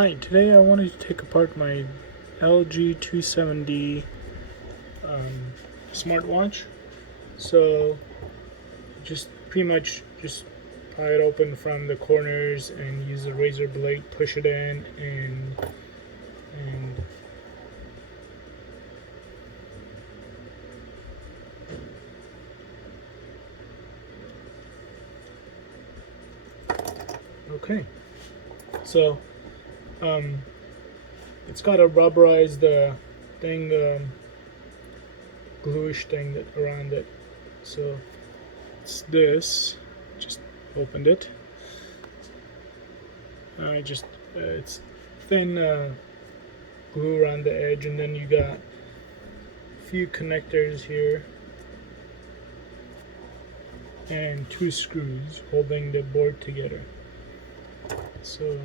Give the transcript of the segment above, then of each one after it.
Hi, today I wanted to take apart my w270 smartwatch. So just pretty much just pry it open from the corners and use a razor blade, push it in, and okay. So it's got a rubberized thing, gluish thing that around it. So it's this. Just opened it. It's thin glue around the edge, and then you got a few connectors here and two screws holding the board together. So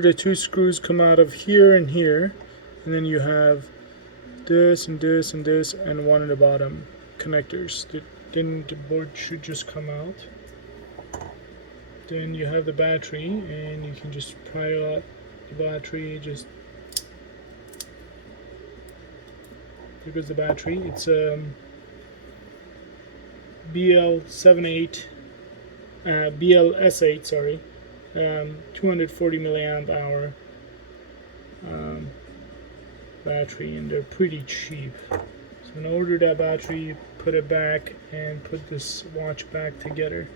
the two screws come out of here and here, and then you have this and this and this and one at the bottom connectors. Then the board should just come out. Then you have the battery, and you can just pry out the battery. Just here goes the battery. It's BLS8, sorry, 240 milliamp hour battery, and they're pretty cheap. So in order that battery, put it back and put this watch back together.